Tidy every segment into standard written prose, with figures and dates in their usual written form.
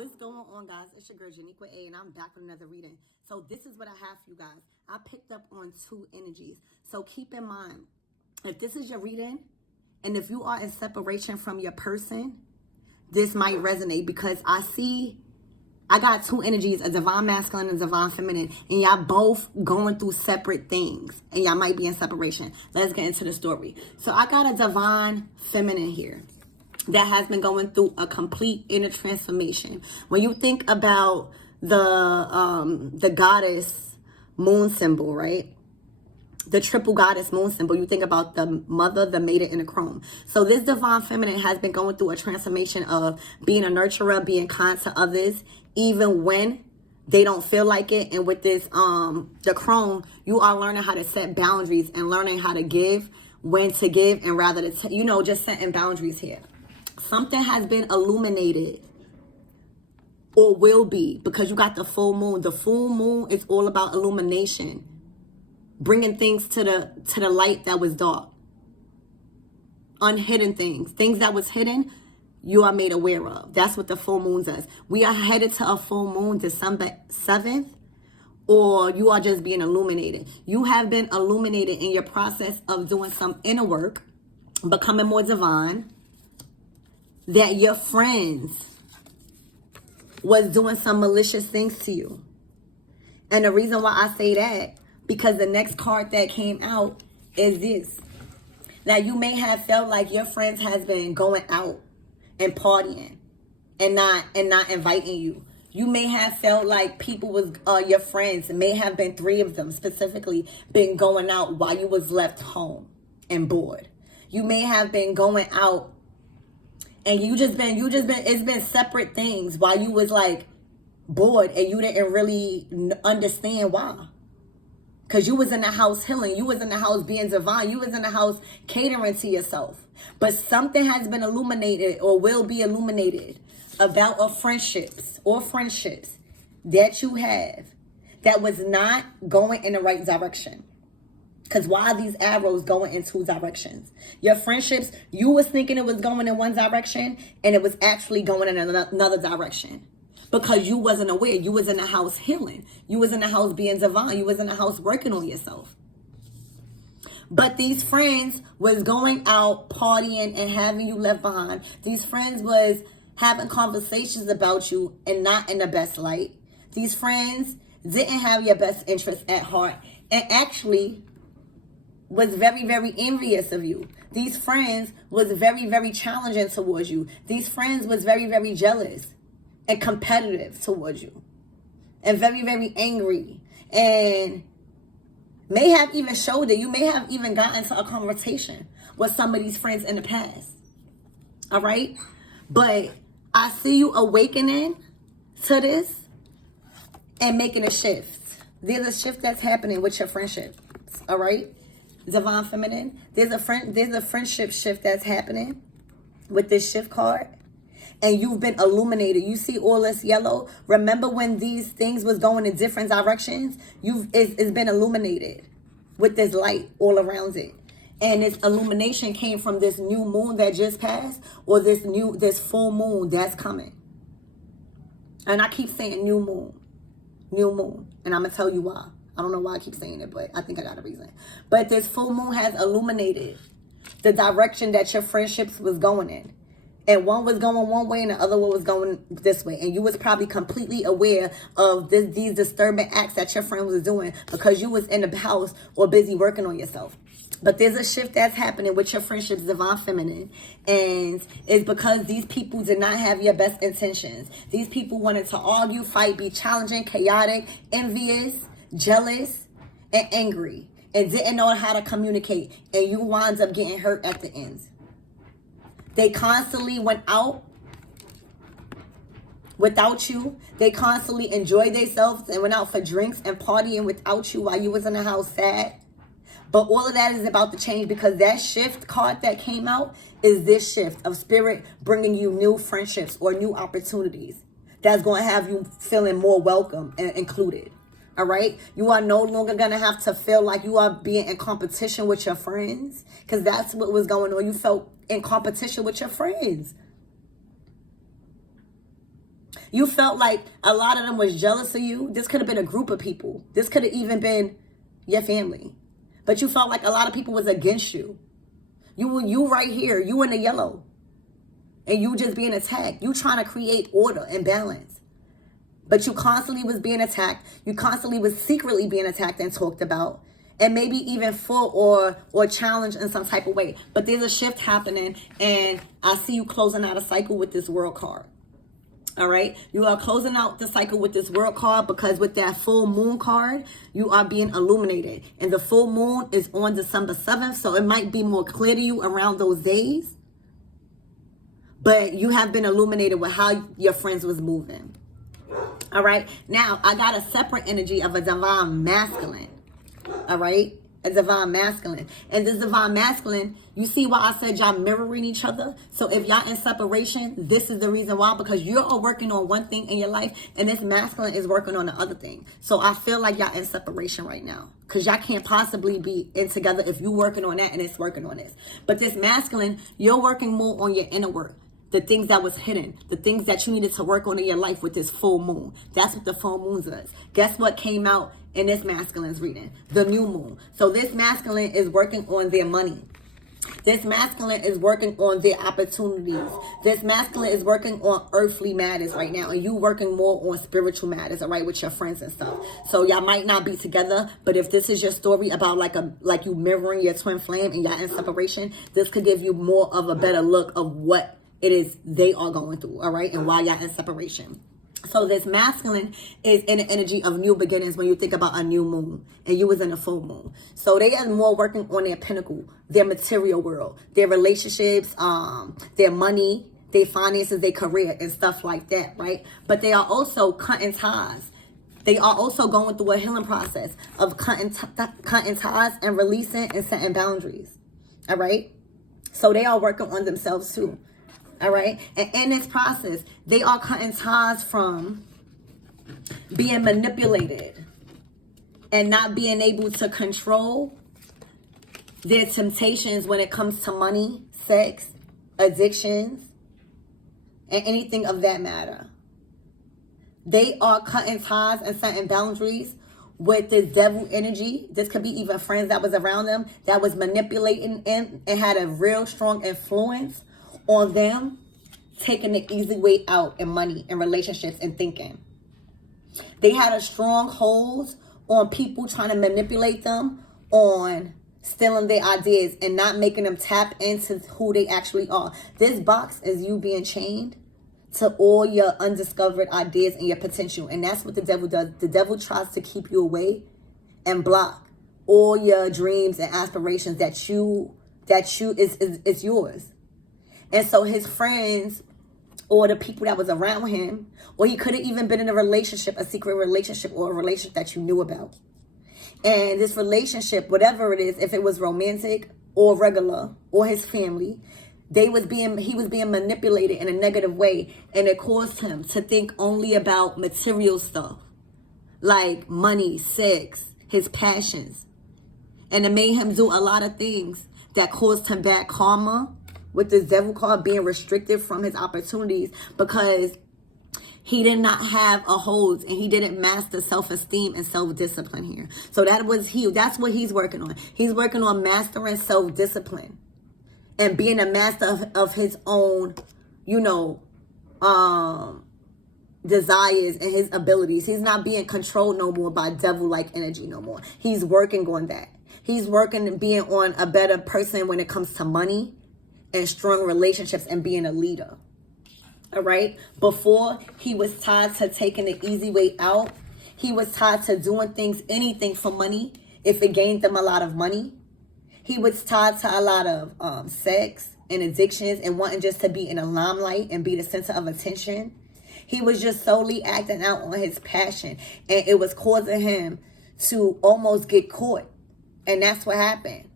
What's going on, guys? It's your girl 𝐦𝐨𝐤𝐤, and I'm back with another reading. So this is what I have for you guys. I picked up on two energies. So keep in mind, if this is your reading, and if you are in separation from your person, this might resonate because I got two energies, a divine masculine and a divine feminine, and y'all both going through separate things, and y'all might be in separation. Let's get into the story. So I got a divine feminine here that has been going through a complete inner transformation. When you think about the goddess moon symbol, right? The triple goddess moon symbol, you think about the mother, the maiden, and the crone. So this divine feminine has been going through a transformation of being a nurturer, being kind to others, even when they don't feel like it. And with this, the crone, you are learning how to set boundaries and learning how to give, when to give, and rather to, just setting boundaries here. Something has been illuminated or will be, because you got the full moon. The full moon is all about illumination, bringing things to the light that was dark, unhidden things that was hidden, you are made aware of. That's what the full moon does. We are headed to a full moon December 7th, or you are just being illuminated. You have been illuminated in your process of doing some inner work, becoming more divine, that your friends was doing some malicious things to you. And the reason why I say that, because the next card that came out is this. Now, you may have felt like your friends has been going out and partying and not inviting you. You may have felt like people was, your friends, may have been 3 of them specifically, been going out while you was left home and bored. You may have been going out and it's been separate things while you was like bored, and you didn't really understand why. Because you was in the house healing. You was in the house being divine. You was in the house catering to yourself. But something has been illuminated or will be illuminated about friendships that you have that was not going in the right direction. Because why are these arrows going in 2 directions? Your friendships, you was thinking it was going in one direction, and it was actually going in another direction. Because you wasn't aware. You was in the house healing. You was in the house being divine. You was in the house working on yourself. But these friends was going out partying and having you left behind. These friends was having conversations about you and not in the best light. These friends didn't have your best interest at heart and actually was very, very envious of you. These friends was very, very challenging towards you. These friends was very, very jealous and competitive towards you, and very, very angry, and may have even showed it. You may have even gotten into a conversation with some of these friends in the past. All right? But I see you awakening to this and making a shift. There's a shift that's happening with your friendships. All right? Divine feminine. There's a friendship shift that's happening with this shift card. And you've been illuminated. You see all this yellow. Remember when these things was going in different directions? It's been illuminated with this light all around it. And this illumination came from this new moon that just passed, or this full moon that's coming. And I keep saying new moon. And I'm going to tell you why. I don't know why I keep saying it, but I think I got a reason. But this full moon has illuminated the direction that your friendships was going in. And one was going one way and the other one was going this way. And you was probably completely aware of these disturbing acts that your friend was doing because you was in the house or busy working on yourself. But there's a shift that's happening with your friendships, divine feminine. And it's because these people did not have your best intentions. These people wanted to argue, fight, be challenging, chaotic, envious, jealous, and angry. And didn't know how to communicate. And you winds up getting hurt at the end. They constantly went out without you. They constantly enjoyed themselves and went out for drinks and partying without you while you was in the house sad. But all of that is about to change, because that shift card that came out is this shift of spirit bringing you new friendships or new opportunities that's going to have you feeling more welcome and included. All right? You are no longer going to have to feel like you are being in competition with your friends, because that's what was going on. You felt in competition with your friends. You felt like a lot of them was jealous of you. This could have been a group of people. This could have even been your family. But you felt like a lot of people was against you. You right here, you in the yellow. And you just being attacked. You trying to create order and balance. But you constantly was being attacked. You constantly was secretly being attacked and talked about. And maybe even fought or challenged in some type of way. But there's a shift happening. And I see you closing out a cycle with this World card. All right. You are closing out the cycle with this World card because with that full moon card, you are being illuminated. And the full moon is on December 7th. So it might be more clear to you around those days. But you have been illuminated with how your friends was moving. All right. Now, I got a separate energy of a divine masculine. All right. A divine masculine. And this divine masculine, you see why I said y'all mirroring each other? So if y'all in separation, this is the reason why. Because you're working on one thing in your life and this masculine is working on the other thing. So I feel like y'all in separation right now. Because y'all can't possibly be in together if you working on that and it's working on this. But this masculine, you're working more on your inner work. The things that was hidden, the things that you needed to work on in your life with this full moon. That's what the full moon does. Guess what came out in this masculine's reading? The new moon. So this masculine is working on their money. This masculine is working on their opportunities. This masculine is working on earthly matters right now. And you working more on spiritual matters, all right, with your friends and stuff. So y'all might not be together, but if this is your story about like you mirroring your twin flame and y'all in separation, this could give you more of a better look of what it is they are going through, all right, and why y'all in separation. So this masculine is in the energy of new beginnings when you think about a new moon, and you was in a full moon. So they are more working on their pinnacle, their material world, their relationships, their money, their finances, their career, and stuff like that, right? But they are also cutting ties. They are also going through a healing process of cutting ties and releasing and setting boundaries, all right? So they are working on themselves too. All right. And in this process, they are cutting ties from being manipulated and not being able to control their temptations when it comes to money, sex, addictions, and anything of that matter. They are cutting ties and setting boundaries with this devil energy. This could be even friends that was around them that was manipulating and had a real strong influence on them, taking the easy way out in money and relationships and thinking. They had a strong hold on people trying to manipulate them, on stealing their ideas and not making them tap into who they actually are. This box is you being chained to all your undiscovered ideas and your potential. And that's what the devil does. The devil tries to keep you away and block all your dreams and aspirations that is yours. And so his friends or the people that was around him, or he could have even been in a relationship, a secret relationship or a relationship that you knew about. And this relationship, whatever it is, if it was romantic or regular or his family, he was being manipulated in a negative way. And it caused him to think only about material stuff like money, sex, his passions. And it made him do a lot of things that caused him bad karma, with this devil card being restricted from his opportunities because he did not have a hold and he didn't master self-esteem and self-discipline here. So that's what he's working on. He's working on mastering self-discipline and being a master of his own, desires and his abilities. He's not being controlled no more by devil-like energy no more. He's working on that. He's working and being on a better person when it comes to money and strong relationships and being a leader. All right. Before, he was tied to taking the easy way out. He was tied to doing things, anything for money, if it gained them a lot of money. He was tied to a lot of sex and addictions and wanting just to be in the limelight and be the center of attention. He was just solely acting out on his passion, and it was causing him to almost get caught. And that's what happened.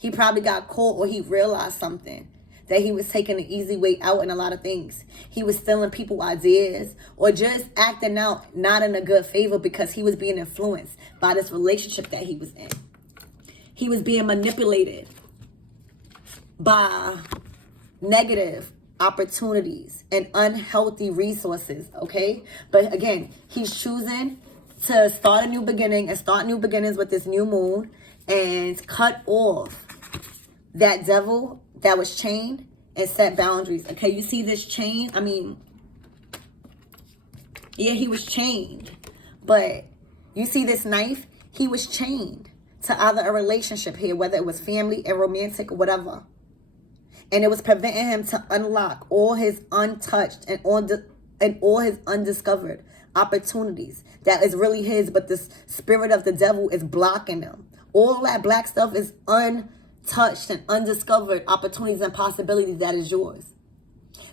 He probably got caught, or he realized something, that he was taking the easy way out in a lot of things. He was stealing people's ideas or just acting out not in a good favor because he was being influenced by this relationship that he was in. He was being manipulated by negative opportunities and unhealthy resources, okay? But again, he's choosing to start a new beginning and start new beginnings with this new moon and cut off that devil that was chained and set boundaries. Okay, you see this chain? I mean, yeah, he was chained. But you see this knife? He was chained to either a relationship here, whether it was family and romantic or whatever. And it was preventing him to unlock all his untouched and all his undiscovered opportunities that is really his, but the spirit of the devil is blocking them. All that black stuff is untouched and undiscovered opportunities and possibilities that is yours.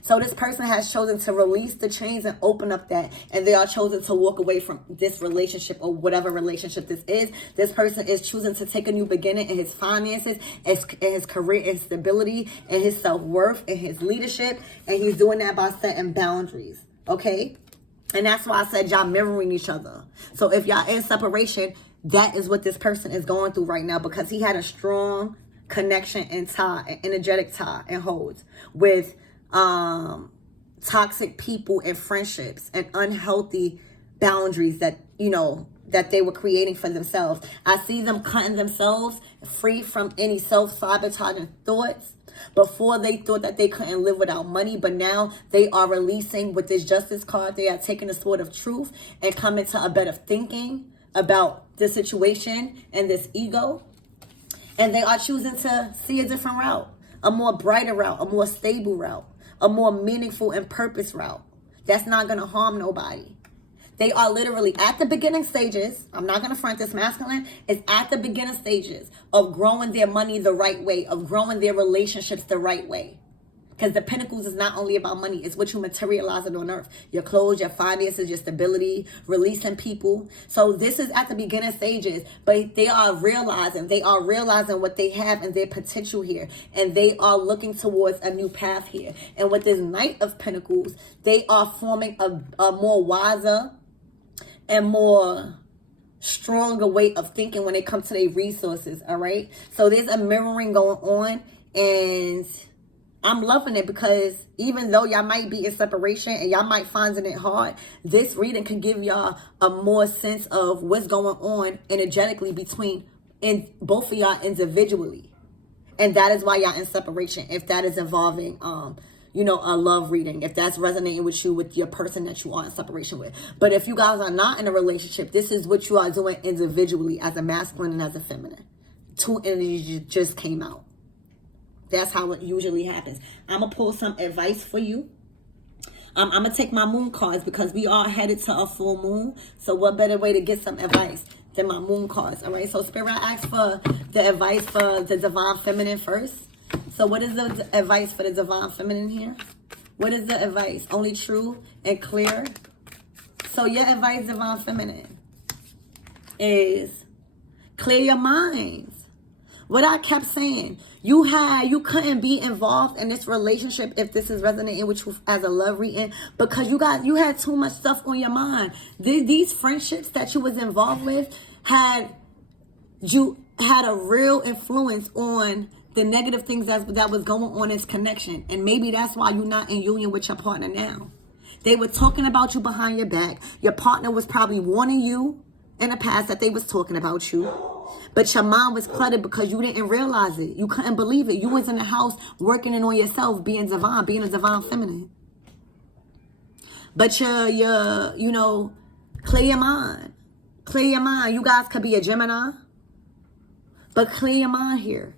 So this person has chosen to release the chains and open up that, and they are chosen to walk away from this relationship or whatever relationship this is. This person is choosing to take a new beginning in his finances, in his career, and stability, and his self-worth, and his leadership, and he's doing that by setting boundaries, okay? And that's why I said y'all mirroring each other. So if y'all in separation, that is what this person is going through right now, because he had a strong connection and tie, an energetic tie and holds with toxic people and friendships and unhealthy boundaries that, you know, that they were creating for themselves. I see them cutting themselves free from any self-sabotaging thoughts. Before they thought that they couldn't live without money, but now they are releasing with this justice card. They are taking the sword of truth and coming to a better thinking about the situation and this ego. And they are choosing to see a different route, a more brighter route, a more stable route, a more meaningful and purpose route that's not going to harm nobody. They are literally at the beginning stages. I'm not going to front this masculine. It's at the beginning stages of growing their money the right way, of growing their relationships the right way. Because the Pentacles is not only about money. It's what you materialize it on earth. Your clothes, your finances, your stability, releasing people. So this is at the beginning stages. But they are realizing what they have and their potential here. And they are looking towards a new path here. And with this Knight of Pentacles, they are forming a more wiser and more stronger way of thinking when it comes to their resources, all right? So there's a mirroring going on, and I'm loving it, because even though y'all might be in separation and y'all might find it hard, this reading can give y'all a more sense of what's going on energetically between both of y'all individually. And that is why y'all in separation, if that is involving you know, a love reading, if that's resonating with you, with your person that you are in separation with. But if you guys are not in a relationship, this is what you are doing individually as a masculine and as a feminine. Two energies just came out. That's how it usually happens. I'm going to pull some advice for you. I'm going to take my moon cards, because we are headed to a full moon. So what better way to get some advice than my moon cards, all right? So Spirit, I asked for the advice for the Divine Feminine first. So what is the advice for the Divine Feminine here? What is the advice? Only true and clear. So your advice, Divine Feminine, is clear your minds. What I kept saying, you couldn't be involved in this relationship if this is resonating with you as a love reading, because you had too much stuff on your mind. These friendships that you was involved with had a real influence on the negative things that was going on in this connection. And maybe that's why you're not in union with your partner now. They were talking about you behind your back. Your partner was probably warning you in the past that they was talking about you. But your mind was cluttered because you didn't realize it. You couldn't believe it. You was in the house working in on yourself, being divine, being a divine feminine. But you know, clear your mind. Clear your mind. You guys could be a Gemini, but clear your mind here.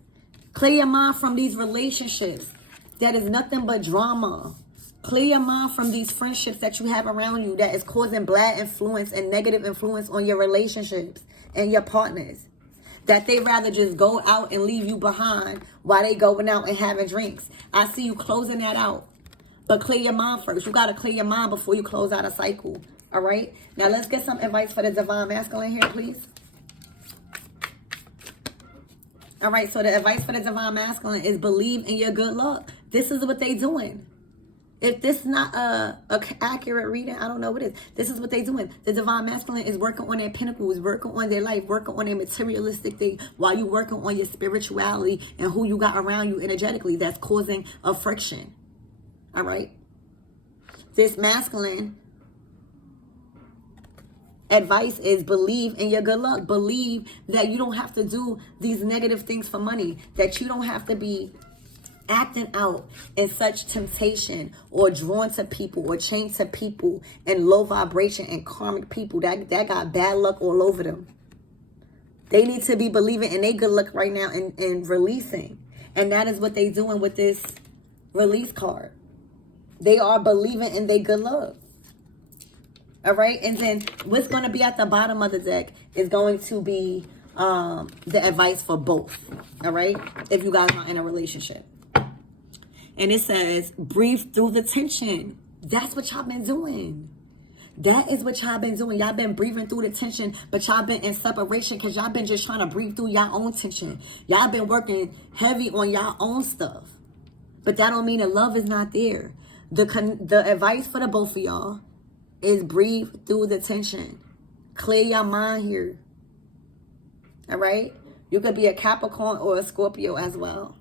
Clear your mind from these relationships that is nothing but drama. Clear your mind from these friendships that you have around you that is causing bad influence and negative influence on your relationships and your partners. That they rather just go out and leave you behind while they going out and having drinks. I see you closing that out. But clear your mind first. You got to clear your mind before you close out a cycle. All right? Now let's get some advice for the Divine Masculine here, please. All right, so the advice for the Divine Masculine is believe in your good luck. This is what they doing. If this is not a accurate reading, I don't know what it is. This is what they doing. The Divine Masculine is working on their pentacles, working on their life, working on their materialistic thing, while you working on your spirituality and who you got around you energetically that's causing a friction. All right. This masculine advice is believe in your good luck. Believe that you don't have to do these negative things for money. That you don't have to be acting out in such temptation or drawn to people or chained to people and low vibration and karmic people that got bad luck all over them. They need to be believing in their good luck right now and releasing. And that is what they're doing with this release card. They are believing in their good luck. All right. And then what's going to be at the bottom of the deck is going to be the advice for both. All right. If you guys are in a relationship. And it says, breathe through the tension. That's what y'all been doing. That is what y'all been doing. Y'all been breathing through the tension, but y'all been in separation because y'all been just trying to breathe through y'all own tension. Y'all been working heavy on y'all own stuff. But that don't mean that love is not there. The advice for the both of y'all is breathe through the tension. Clear your mind here. All right? You could be a Capricorn or a Scorpio as well.